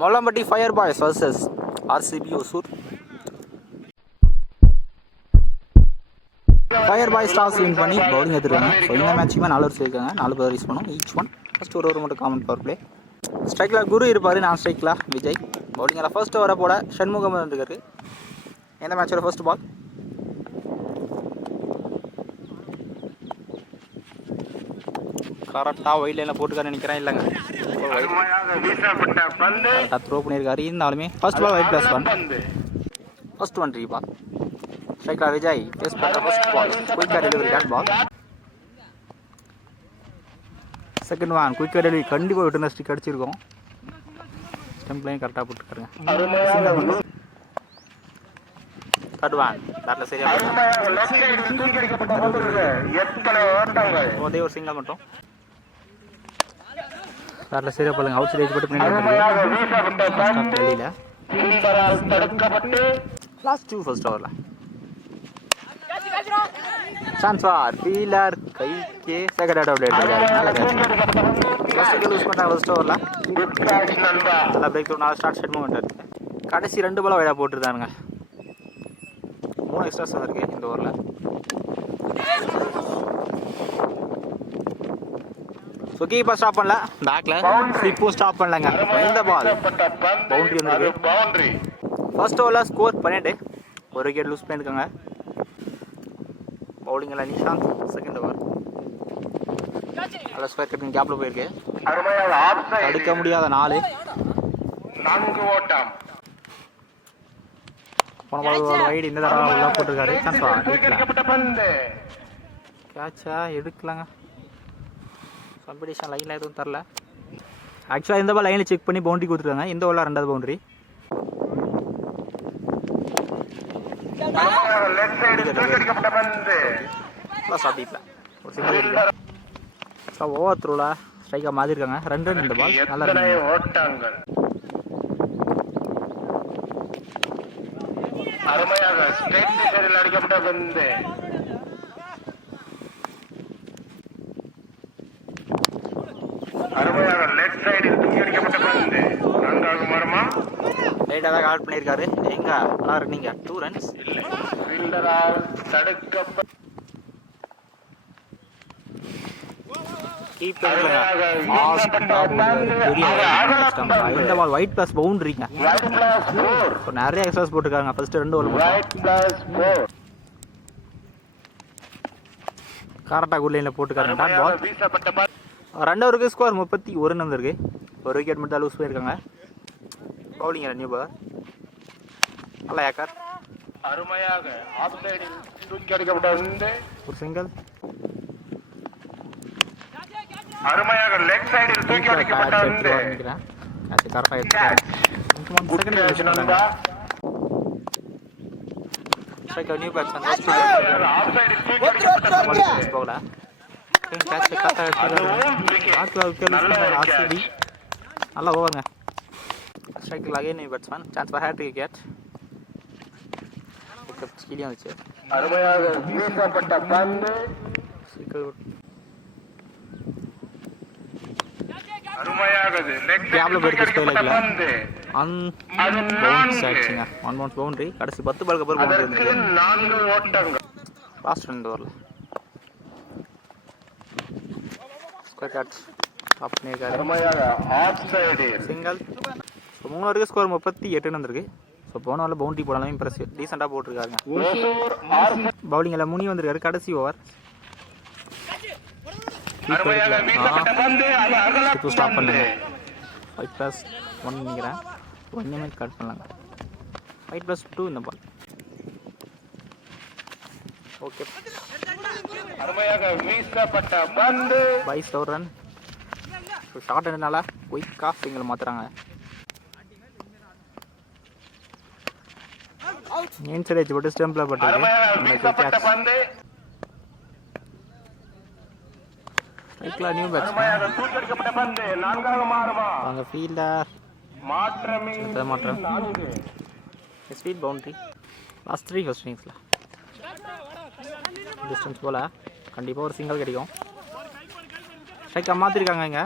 மொல்லம்பட்டி fire boys versus RCB Hosur. Fire boys toss win பண்ணி bowling எடுத்துருக்காங்க. So இந்த மேட்சுமே 4 ஓவர் இருக்காங்க. 4 பேர் யூஸ் பண்ணும் ஈச் ஒன். ஃபர்ஸ்ட் ஒரு ஓவர் மட்டும் காமன் பவர் பிளே. ஸ்ட்ரைக்கில் குரு இருப்பார், நான் ஸ்ட்ரைக்கில் விஜய். பவுலிங்கில் ஃபர்ஸ்ட் ஓவரை போட ஷண்முகம் இருக்காரு. எந்த மேட்சோட ஃபர்ஸ்ட் பால் கரெக்டாக ஒயிட் லைனில் போட்டுக்காரு நினைக்கிறேன். இல்லைங்க, கரெக்டாக த்ரோ பண்ணியிருக்காரு. இருந்தாலுமே first ball wide plus 1, first 1 3 ball. ஸ்ட்ரைக்கில் விஜய் ஃபேஸ் பண்ணுற ஃபர்ஸ்ட் பால் குயிக்காக delivery dot ball. Second one குயிக்காக டெலிவரி கண்டிப்பாக விட்டு ஸ்டிக் அடிச்சிருக்கோம். ஸ்டெம்ப் லைன் கரெக்டாக போட்டுருக்காருங்க. தேர்ட் ஒன் பேட்டில் சரியாக ஒரே ஒரு சிங்கிள் மட்டும் பேட்டில் சரியாக போடுங்க. அவுட் சைட் போட்டு வெளியில் லாஸ்ட் 2 ஃபர்ஸ்ட் ஓவரில் சான்ஸ் ஃபார் ஃபீலர் கைக்கு செகண்ட் அவுட் லூஸ் பண்ணுறாங்க ஃபர்ஸ்ட் ஓவரில். நல்லா பிரேக் த்ரூ, நல்லா ஸ்டார்ட் செட் மூமெண்ட் இருக்குது. கடைசி 2 பால் வைடாக போட்டுருந்தானுங்க. 3 எக்ஸ்ட்ராஸ் வந்துருக்கு இந்த ஓவரில். ஸோ கீப்பர் ஸ்டாப் பண்ணல, பேக்கில் ஸ்லிப்பும் ஸ்டாப் பண்ணலங்க. இந்த பால் பவுண்டரி வந்துருக்கு. ஃபர்ஸ்ட் ஓவரில் ஸ்கோர் 12, ஒரு விக்கெட் லூஸ் பண்ணியிருக்காங்க. பவுலிங்கில் நிஷாந்த் செகண்ட் ஓவர் நல்ல ஸ்கொயர் கட்டிங் கேப்பில் போயிருக்கு. தடுக்க முடியாத 4 ஓட்டம். போன பால் ஒரு வைடு, இந்த தடவை உள்ள போட்டிருக்காரு. கேட்சா எடுக்கலாங்க. காம்படிஷன் லைனில் எதுவும் தரல. ஆக்சுவலாக இந்த பால் லைனில் செக் பண்ணி பவுண்டரி கொடுத்துருக்காங்க. இந்த ஓவரில் 2வது பவுண்டரி. ஓவர் த்ரோல ஸ்ட்ரைக்காக மாற்றிருக்காங்க. 2 ரன் இந்த பால். நல்ல ஓட்டங்கள். அருமையாக ஸ்ட்ரைட் திசையில் அடிக்கப்பட்ட பந்து. அருமையாக லெஃப்ட் சைடில் தூக்கி அடிக்கப்பட்ட பந்து. நன்றாக மரமா ரைட்டாக தான் கால் பண்ணியிருக்காரு. எங்க நல்லா இருக்கீங்க. 2 ரன்ஸ் ஃபீல்டரால் தடுக்கப்பட்ட இந்த பால் ஒயிட் பிளஸ் பவுண்டரிங்க. நிறைய எக்ஸ்ட்ராஸ் போட்டுருக்காங்க ஃபர்ஸ்ட் 2 ஓவர். கரெக்டாக குட் லைனில் போட்டுருக்காங்க. Dot ball. 2 ஓவருக்கு ஸ்கோர் 31 ரன் வந்திருக்கு. ஒரு விக்கெட் மட்டும் தான் லூஸ் பண்ணியிருக்காங்க. பவுலிங் நியூ பால் நல்லா ஏக்கர். அருமையாக ஆஃப் சைடில் தூக்கி அடிக்கப்பட்ட ஒரு சிங்கிள். அருமையாக லெக் சைடில் தூக்கி அடிக்கப்பட்ட நினைக்கிறேன். அது கரெக்டாக எடுத்துட்டாங்க. ஸ்ட்ரைக் நியூ பேட்ஸ்மேன் ஆஃப் சைடில் தூக்கி அடிக்கப்பட்ட போகல. கேட்ச் கரெக்டாக எடுத்துட்டாங்க. ஆர்சிபி நல்லா ஓவருங்க. ஸ்ட்ரைக்கில் again new batsman. Chance for hat-trick catch. ஸ்கீலியும் வந்துச்சு. அருமையாக வீசப்பட்ட பந்து. அருமையாகது லெக் கேப்ல போயிருக்கு. ஸ்டைல்ல பவுன்ஸ் ஆச்சுங்க. 1 பவுன்ஸ் பவுண்டரி. கடைசி 10 பாலுக்கு அப்புறம் பவுண்டரி வந்துச்சு. 4 ஓட்டங்கள் லாஸ்ட் 2 ஓவர்ல. ஸ்கொயர் கேட்ச் டாப் பண்ணிருக்காரு. அருமையாக ஆஃப் சைடு சிங்கிள். ஸோ 3 ஓவருக்கு ஸ்கோர் 38 வந்திருக்கு. ஸோ போன ஓவரில் பவுண்டரி போடலாம் இம்ப்ரெசிவ் டீசெண்டாக போட்டிருக்காங்க. பவுலிங்கில் முனி வந்திருக்காரு கடைசி ஓவர். ஸ்டாப் பண்ணுங்க. 5+1 நினைக்கிறேன். 1 நிமிஷம் கட் பண்ணலாங்க. 5+2 இந்த பால். ஓகே. அருமையாக வீசப்பட்ட பந்து. 22 ரன். ஷார்ட் ஹேண்ட்னால குயிக்காக சிங்கிள் மாற்றுறாங்க. இன்சைட் எட்ஜ் போட்டு ஸ்டெம்பில் போட்டு ஸ்ட்ரைக்கில் நியூ பேட்ஸ்மேன். அவங்க ஃபீல்டர் மாற்றம் ஸ்பீட் பவுண்டரி. லாஸ்ட் 3 ஃபர்ஸ்ட் இன்னிங்ஸில் டிஸ்டன்ஸ் போல் கண்டிப்பாக ஒரு சிங்கிள் கிடைக்கும். ஸ்ட்ரைக்காக மாற்றிருக்காங்க இங்கே.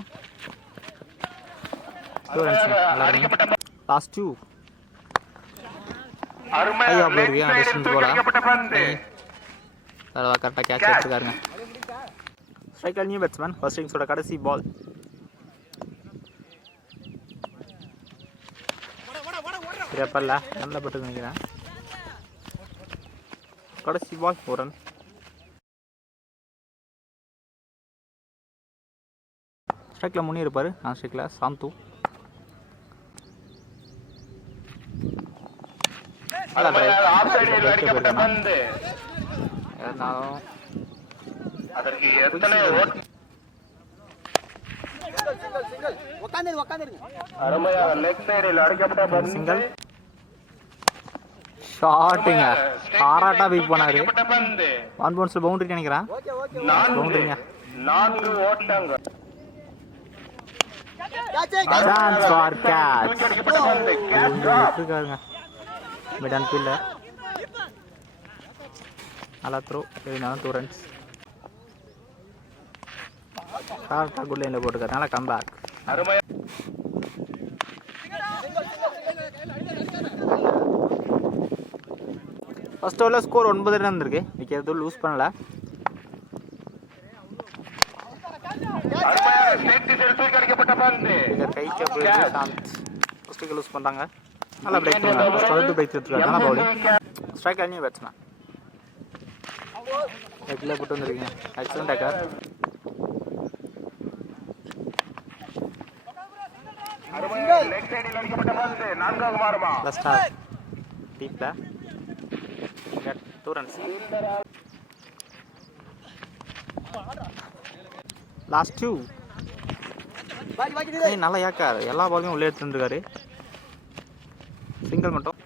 2 ரன்ஸ் நல்லா லாஸ்ட் 2 ஐயா போயிருக்கு அந்த ஸ்ட்ரிங் போல அதான் கரெக்டாக கேட்ச் எடுத்துருக்காருங்க. ஸ்ட்ரைக்கர் நியூ பேட்ஸ்மேன் ஃபர்ஸ்ட் இன்னிங்ஸோட கடைசி பால். சரியாப்பல்ல நல்லா பட்டு நினைக்கிறேன். கடைசி பால் ஒரு ரன். ஸ்ட்ரைக்கில் முன்னே இருப்பார். நான் ஸ்ட்ரைக்கில் சாந்து. சிங்கிள் ஷாட்டுங்க. பாராட்டா பீட் பண்ணாரு. 1 பவுன்ஸ்ல பவுண்டரி நினைக்கிறேன். பவுண்டரிங்க. 4 ஓட்டங்க. Chance for catch. இருக்காருங்க. Mid on fielder. நல்லா த்ரோ. 2 ரன்ஸ். கரெக்டாக குட் லைனில் போட்டுருக்காரு. நல்லா கம்பேக். ஃபர்ஸ்ட் ஓவரில் ஸ்கோர் 9 ரன் இருக்கு. இன்னைக்கு எதுவும் லூஸ் பண்ணல. ஃபர்ஸ்ட்டுக்கு லூஸ் பண்ணுறாங்க. நல்லா பிரேக் பண்ணுறாங்க. தொடர்ந்து பிரேக் எடுத்துருக்காங்க. நல்லா பவுலிங். Striker new batsman. லெக்கில் போட்டு வந்துருக்கீங்க. Excellent taker. டீப்ல 2 ரன்ஸ். லாஸ்ட் 2 நல்லா ஏக்காரு. எல்லா பாலையும் உள்ளே எடுத்துருக்காரு. சிங்கிள் மட்டும்.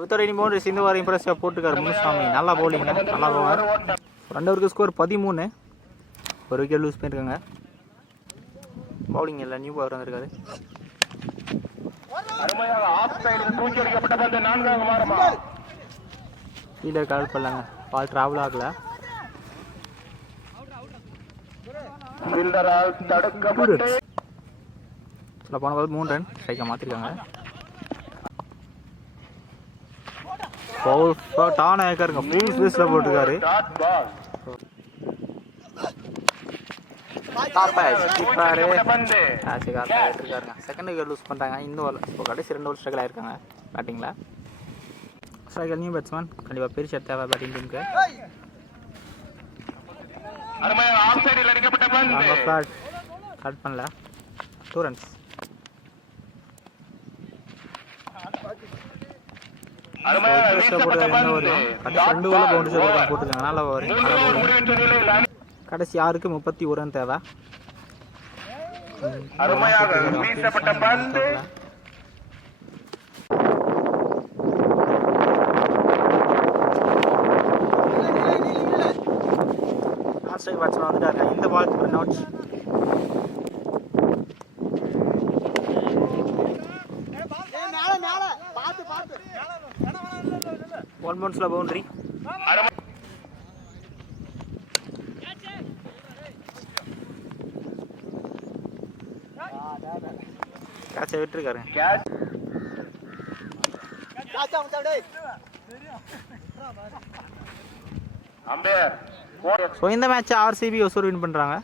வித்தவுட் எனி பவுண்டரிஸ் இந்த வாரம் இம்ப்ரெஸ்ஸாக போட்டுக்காரு முனுசாமி. நல்லா பவுலிங்க. நல்லா பவுலர். 2 ஓவருக்கு ஸ்கோர் 13. ஒரு விக்கெட் லூஸ் பண்ணியிருக்காங்க. பவுலிங் இல்லை. நியூ பவர் வந்திருக்காரு. ஃபீல்டர் கால் பண்ணலாங்க. பால் டிராவல் ஆகல. சொல்ல போன பால் 3 ரன். ஸ்ட்ரைக்காக மாற்றிருக்காங்க. டான் ஆயிருக்காருங்க. ஃபுல் ஸ்பேஸில் போட்டுருக்காரு. செகண்ட் விக்கெட் லூஸ் பண்ணிட்டாங்க. இந்த ஓவர் இப்போ கடைசி 2 ஓவர் ஸ்ட்ரகிள் ஆயிருக்காங்க பேட்டிங்கில். Striker new batsman. கண்டிப்பாக பெரிய தேவை பேட்டிங் டீமுக்கு. கட் பண்ணல. 2 ரன்ஸ். கடைசி 6க்கு 31 ரன் தேவை. வந்துட்டாங்க. இந்த பால் அவுட். ஒன் பவுன்ஸ்ல பவுண்டரி. கேட்சை விட்டுருக்காரு. ஸோ இந்த மேட்ச் ஆர்சிபி ஒசூர் வின் பண்ணுறாங்க.